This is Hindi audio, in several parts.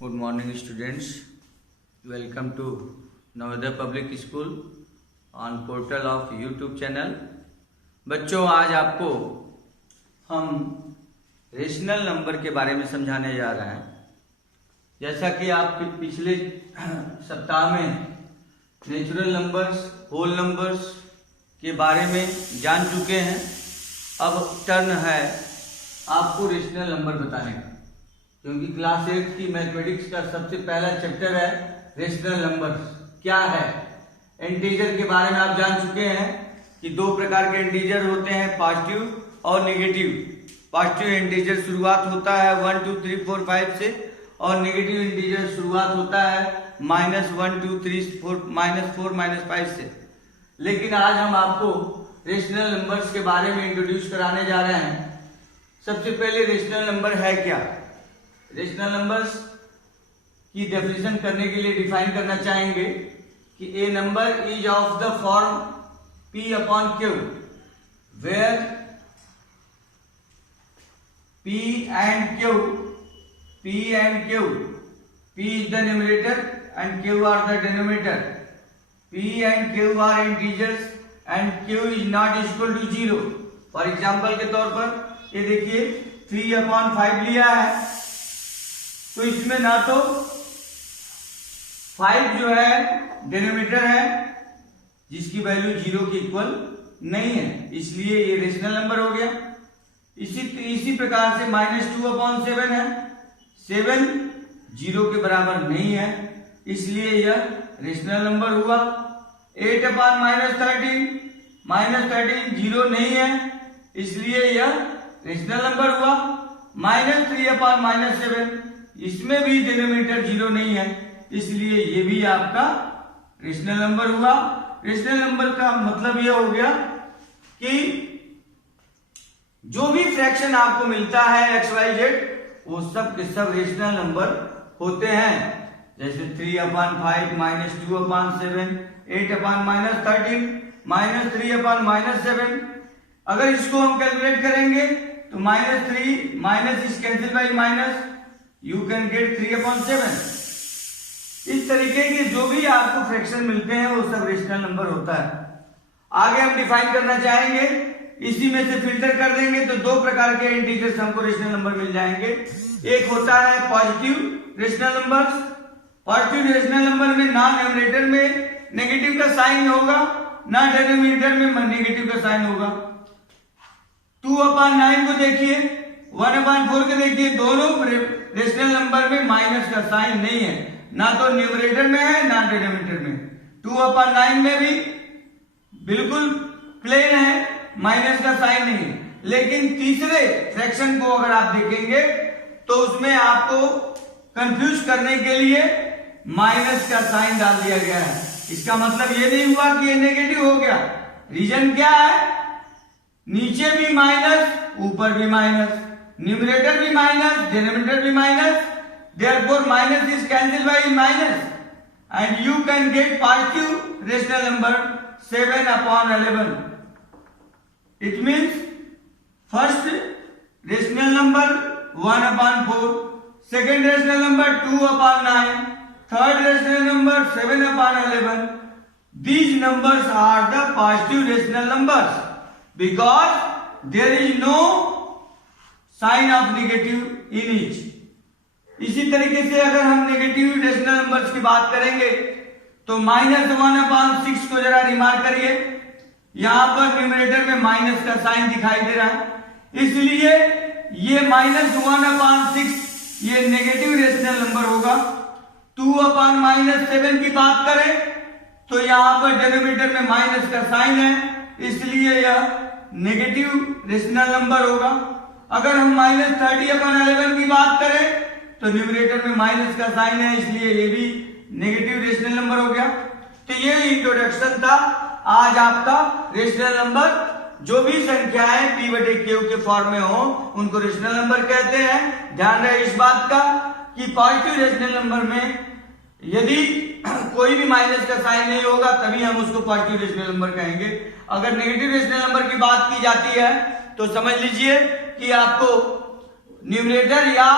Good morning students. Welcome to Navodaya public school on portal of YouTube channel. बच्चों, आज आपको हम रेशनल नंबर के बारे में समझाने जा रहे हैं। जैसा कि आप पिछले सप्ताह में नेचुरल नंबर्स, होल नंबर्स के बारे में जान चुके हैं, अब टर्न है आपको रेशनल नंबर बताने का, क्योंकि क्लास 8 की मैथमेटिक्स का सबसे पहला चैप्टर है रेशनल नंबर्स। क्या है? इंटीजर के बारे में आप जान चुके हैं कि दो प्रकार के इंटीजर होते हैं, पॉजिटिव और नेगेटिव। पॉजिटिव इंटीजर शुरुआत होता है 1 2 3 4 5 से, और नेगेटिव इंटीजर शुरुआत होता है -1 2 3 4 -4 -5 से। लेकिन आज हम आपको रेशनल नंबर्स के बारे में इंट्रोड्यूस कराने जा रहे हैं। सबसे पहले रेशनल नंबर है क्या? रेशनल नंबर्स की डेफिनेशन करने के लिए डिफाइन करना चाहेंगे कि a number is of the form P upon Q, where P and Q P is the numerator and Q are the denominator. P and Q are integers and Q is not equal to 0. For example के तौर पर ये देखिए 3/5 लिया है, तो इसमें ना तो 5 जो है डिनोमिनेटर है जिसकी वैल्यू 0 के इक्वल नहीं है, इसलिए ये रेशनल नंबर हो गया। इसी प्रकार से -2/7 है, 7 0 के बराबर नहीं है, इसलिए यह रेशनल नंबर हुआ। 8/-13 0 नहीं है, इसलिए यह रेशनल नंबर हुआ। -3/-7 इसमें भी डिनोमिनेटर 0 नहीं है, इसलिए ये भी आपका रेशनल नंबर हुआ। रेशनल नंबर का मतलब यह हो गया कि जो भी फ्रैक्शन आपको मिलता है XYZ, वो सब के सब रेशनल नंबर होते हैं। जैसे 3/5 -2/7 8/-13 -3/-7। अगर इसको हम कैलकुलेट करेंगे तो -3 इस cancel by minus, you can get 3/7। इस तरीके के जो भी आपको फ्रैक्शन मिलते हैं वो सब रेशनल नंबर होता है। आगे हम डिफाइन करना चाहेंगे, इसी में से फिल्टर कर देंगे तो दो प्रकार के इंटीजर्स हमको रेशनल नंबर मिल जाएंगे। एक होता है positive rational numbers. Positive rational number में ना न्यूमरेटर में नेगेटिव का साइन होगा, ना डिनोमिनेटर में नेगेटिव का साइन होगा। 2/9 को देखिए, 1/4 को देखिए, दोनों रेशनल नंबर में माइनस का साइन नहीं है, ना तो न्यूमरेटर में है ना डिनोमिनेटर में। 2/9 में भी बिल्कुल प्लेन है, माइनस का साइन नहीं है। लेकिन तीसरे फ्रैक्शन को अगर आप देखेंगे तो उसमें आपको कंफ्यूज करने के लिए माइनस का साइन डाल दिया गया है। इसका मतलब ये नहीं हुआ कि ये नेगेटिव हो गया। रीजन क्या है? नीचे भी माइनस, ऊपर भी माइनस, न्यूमरेटर भी माइनस, डिनोमिनेटर भी minus, therefore minus is cancelled by minus and you can get positive rational number 7/11. It means first rational number 1/4, second rational number 2/9, third rational number 7/11. These numbers are the positive rational numbers because there is no sign of negative in each. इसी तरीके से अगर हम नेगेटिव रेशनल नंबर्स की बात करेंगे तो -1/6 को जरा रिमार्क करिए, यहां पर न्यूमरेटर में माइनस का साइन दिखाई दे रहा है, इसलिए ये -1/6 ये नेगेटिव रेशनल नंबर होगा। 2/-7 की बात करें तो यहां पर डिनोमिनेटर में माइनस का साइन है, इसलिए यह नेगेटिव रेशनल नंबर होगा। अगर हम -30/11 की बात करें तो न्यूमरेटर में माइनस का साइन है, इसलिए ये भी नेगेटिव रेशनल नंबर हो गया। तो ये इंट्रोडक्शन था आज आपका रेशनल नंबर। जो भी संख्याएं P/Q के फॉर्म में हो उनको रेशनल नंबर कहते हैं। ध्यान रहे इस बात का कि पॉजिटिव रेशनल नंबर में यदि कोई भी माइनस का साइन नहीं होगा तभी हम उसको पॉजिटिव रेशनल नंबर कहेंगे। अगर नेगेटिव रेशनल नंबर की बात की जाती है तो समझ लीजिए कि आपको न्यूमरेटर या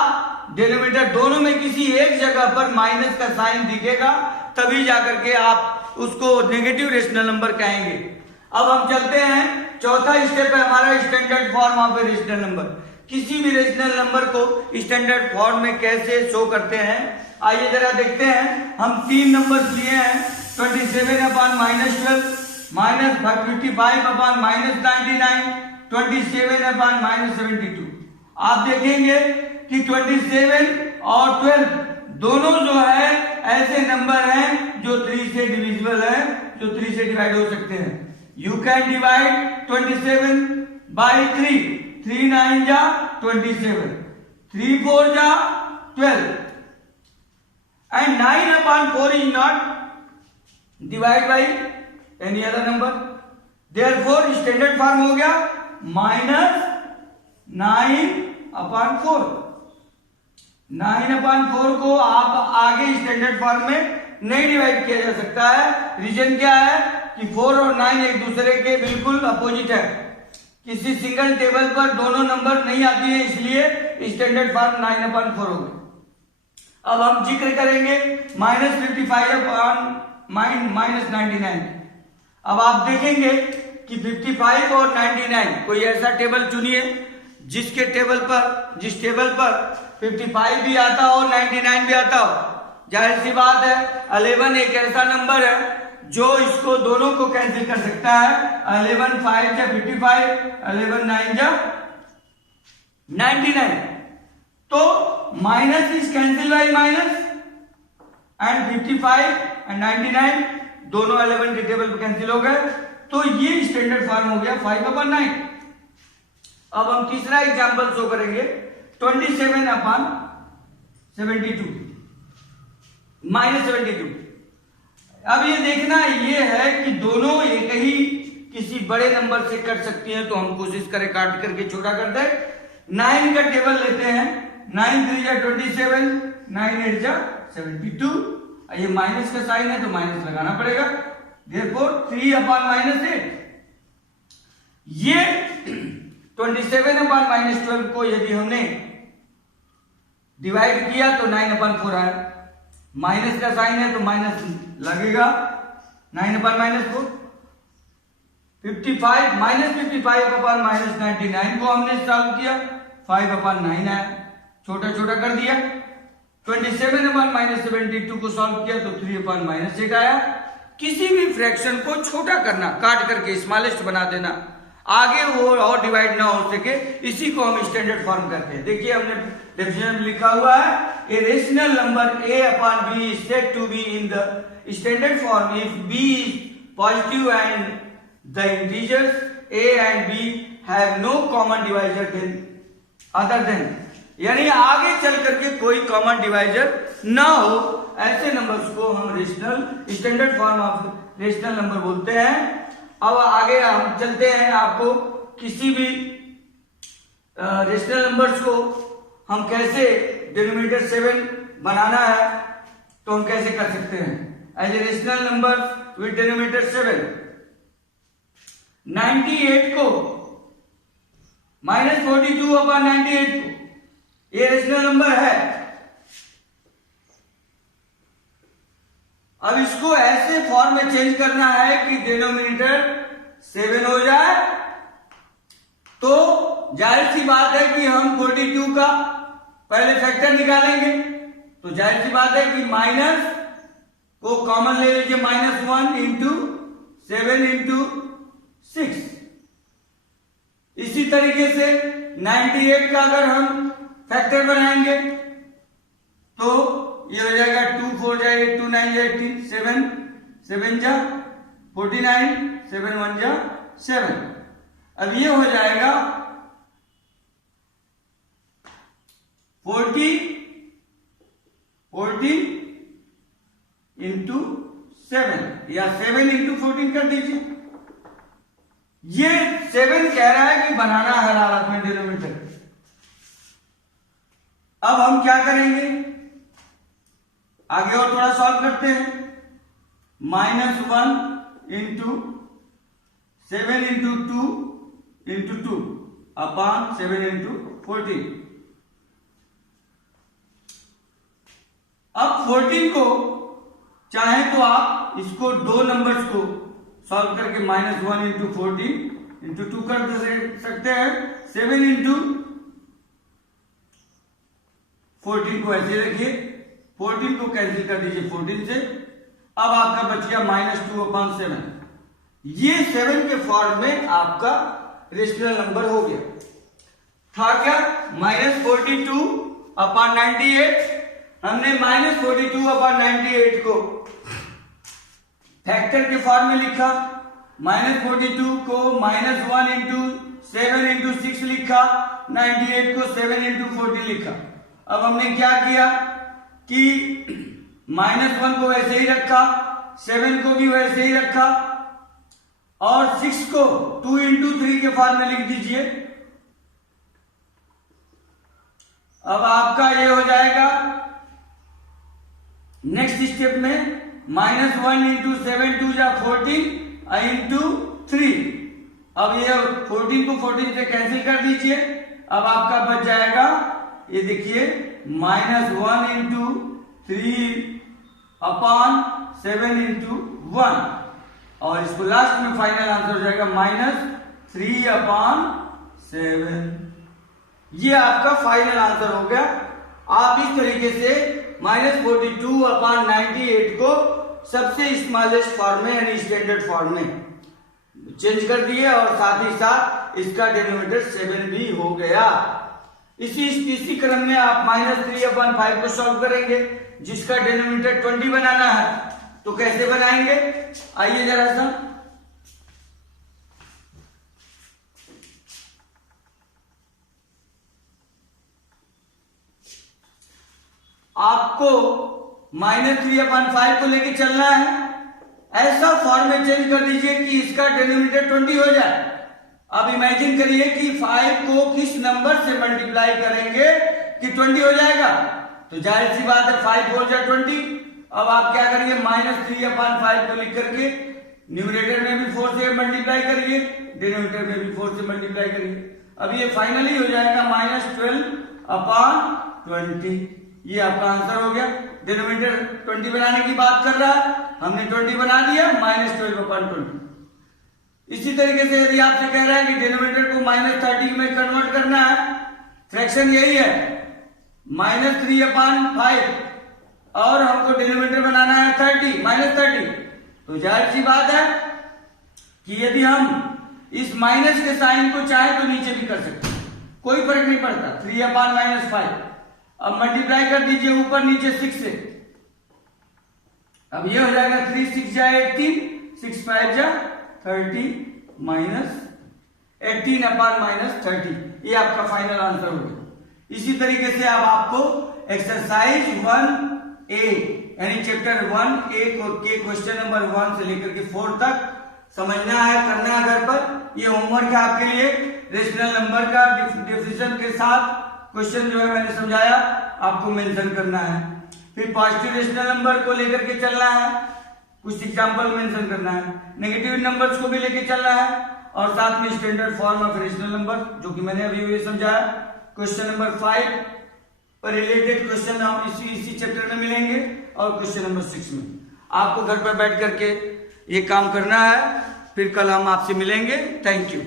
डिनोमिनेटर दोनों में किसी एक जगह पर माइनस का साइन दिखेगा, तभी जाकर के आप उसको नेगेटिव रेशनल नंबर कहेंगे। अब हम चलते हैं, चौथा स्टेप है हमारा standard form of A rational number. किसी भी रेशनल नंबर को स्टैंडर्ड फॉर्म में कैसे शो करते हैं, आइए जरा देखते हैं। हम 3 नंबर्स लिए हैं, 27 अपॉन -12, -55 अपॉन -99, 27 अपॉन -72। आप देखेंगे कि 27 और 12 दोनों जो है ऐसे नंबर हैं जो 3 से डिविजिबल है, जो 3 से डिवाइड हो सकते हैं। यू कैन डिवाइड 27 बाई 3, 3 9 जा 27, 3 4 जा 12, and 9 upon 4 is not divided by any other number. Therefore standard form हो गया -9 upon 4। 9 upon 4 को आप आगे स्टैंडर्ड फॉर्म में नहीं डिवाइड किया जा सकता है। रीजन क्या है कि 4 और 9 एक दूसरे के बिल्कुल अपोजिट है। किसी सिंगल टेबल पर दोनों नंबर नहीं आती है, इसलिए स्टैंडर्ड फॉर्म 9 upon 4 हो गया। अब हम जिक्र करेंगे -55 अपॉन -99। अब आप देखेंगे कि 55 और 99, कोई ऐसा टेबल चुनिए जिस टेबल पर 55 भी आता हो, 99 भी आता हो। जाहिर सी बात है 11 एक ऐसा नंबर है जो इसको दोनों को कैंसिल कर सकता है। 11 5 जा 55, 11 9 जा 99। तो minus is cancel by minus, and 55 and 99 दोनों 11 के टेबल पर कैंसिल हो गए। तो ये स्टैंडर्ड फॉर्म हो गया 5/9। अब हम तीसरा एग्जांपल शो करेंगे, 27 अपॉन 72 -72। अब ये देखना ये है कि दोनों एक ही किसी बड़े नंबर से कट सकती हैं, तो हम कोशिश करें काट करके छोटा कर दे। 9 का टेबल लेते हैं, 9 3 जा 27, 9 8 जा 72। ये माइनस का साइन है तो माइनस लगाना पड़ेगा। Therefore 3 upon -8। ये 27 upon -12 को यदि हमने डिवाइड किया तो 9 upon 4 आया। माइनस का साइन है तो माइनस लगेगा। 9 upon -4, 55 -55 upon -99 को हमने सॉल्व किया, 5 upon 9 आया, छोटा छोटा कर दिया। 27 upon -72 को सॉल्व किया तो 3 upon -8 आया। किसी भी फ्रैक्शन को छोटा करना, काट करके स्मॉलेस्ट बना देना, आगे वो और डिवाइड ना हो सके, इसी को हम स्टैंडर्ड फॉर्म करते हैं। देखिए हमने डेफिनेशन में लिखा हुआ है, ए rational number a upon b is said to be in the standard form if b is positive and the integers a and b have no common divisor than other than, यानी आगे चल करके कोई कॉमन डिवाइजर ना हो, ऐसे नंबर्स को हम rational standard form of rational number बोलते हैं। अब आगे हम चलते हैं, आपको किसी भी रेशनल नंबर्स को हम कैसे डिनोमिनेटर 7 बनाना है तो हम कैसे कर सकते हैं। As a rational number with denominator 7, 98 को -42 अपॉन 98 को, ये रेशनल नंबर है। अब इसको ऐसे फॉर्म में चेंज करना है कि डिनोमिनेटर 7 हो जाए, तो जाहिर सी बात है कि हम 42 का पहले फैक्टर निकालेंगे। तो जाहिर सी बात है कि माइनस को कॉमन ले लीजिए, -1 इंटू 7 इंटू 6। इसी तरीके से 98 का अगर हम फैक्टर बनाएंगे तो ये हो जाएगा 2 4 जा 8, 2 9 जा 18, 7 7 जा 49, 7 1 जा 7। अब ये हो जाएगा 40 इंटू 7 या 7 इंटू 14 कर दीजिए। ये 7 कह रहा है कि बनाना है हरारत में डिनोमिनेटर। अब हम क्या करेंगे, आगे और थोड़ा सॉल्व करते हैं। -1 into 7 into 2 into 2 upon 7 into 14। अब 14 को चाहे तो आप इसको दो नंबर्स को सॉल्व करके -1 इंटू 14 इंटू 2 कर सकते हैं। 7 इंटू 14 को ऐसे रखिए, 14 को कैंसिल कर दीजिए 14 से। अब आपका बच गया -2/7। ये 7 के फॉर्म में आपका रेशनल नंबर हो गया। था क्या? -42/98। हमने -42/98 को फैक्टर के फॉर्म में लिखा, -42 को -1 इंटू 7 इंटू 6 लिखा, 98 को 7 इंटू 40 लिखा। अब हमने क्या किया कि -1 को वैसे ही रखा, 7 को भी वैसे ही रखा और 6 को 2 इंटू 3 के फॉर्म में लिख दीजिए। अब आपका ये हो जाएगा नेक्स्ट स्टेप में -1 इंटू 7 2 जा 14 इंटू 3। अब ये 14 को 14 से कैंसिल कर दीजिए। अब आपका बच जाएगा, ये देखिए, -1 इंटू 3/7 इंटू 1 और इसको लास्ट में फाइनल आंसर हो जाएगा -3/7। ये आपका फाइनल आंसर हो गया। आप इस तरीके से -42/98 को सबसे स्मॉलेस्ट फॉर्म में यानी स्टैंडर्ड फॉर्म में चेंज कर दिए और साथ ही साथ इसका डिनोमिनेटर 7 भी हो गया। इसी क्रम में आप -3/5 को सॉल्व करेंगे, जिसका डिनोमिनेटर 20 बनाना है। तो कैसे बनाएंगे, आइए जरा सा। आपको -3/5 को लेके चलना है। ऐसा फॉर्म में चेंज कर दीजिए कि इसका डिनोमिनेटर 20 हो जाए। अब इमेजिन करिए कि 5 को किस नंबर से मल्टीप्लाई करेंगे कि 20 हो जाएगा। तो जाहिर सी बात है 5 4 जा 20। अब आप क्या करेंगे, -3/5 को लिख करके न्यूमरेटर में भी 4 से मल्टीप्लाई करिए, डिनोमिनेटर में भी 4 से मल्टीप्लाई करिए। अब ये फाइनली हो जाएगा -12/20। ये आपका आंसर हो गया। डिनोमिनेटर 20 बनाने की बात कर रहा है, हमने 20 बना दिया, -12/20। इसी तरीके से यदि आपसे कह रहा है कि डिनोमिनेटर को -30 में कन्वर्ट करना है, फ्रैक्शन यही है -3/5 और हमको डिनोमिनेटर बनाना है 30 -30। तो जाहिर सी बात है कि यदि हम इस माइनस के साइन को चाहे तो नीचे भी कर सकते हैं, कोई फर्क नहीं पड़ता। 3/-5 अब मल्टीप्लाई कर दीजिए ऊपर नीचे 6 से। अब ये हो जाएगा 3 6 जा 18, 6 5 जा 30 -18/-30। ये आपका फाइनल आंसर हो गया। इसी तरीके से अब आपको एक्सरसाइज 1A यानी चैप्टर 1A के क्वेश्चन नंबर 1 से लेकर के 4 तक समझना है, करना है घर पर। ये होमवर्क है आपके लिए। रेशनल नंबर का डिफिनेशन के साथ क्वेश्चन जो है मैंने समझाया आपको मेंशन करना है। फिर पॉजिटिव रेशनल नंबर को लेकर के चलना है, कुछ एग्जांपल मेंशन करना है। नेगेटिव नंबर्स को भी लेके चलना है और साथ में standard form of rational number जो कि मैंने अभी ये समझाया। क्वेश्चन नंबर 5 पर रिलेटेड क्वेश्चन हम इसी चैप्टर में मिलेंगे और क्वेश्चन नंबर 6 में। आपको घर पर बैठ करके ये काम करना है। फिर कल हम आपसे मिलेंगे। Thank you.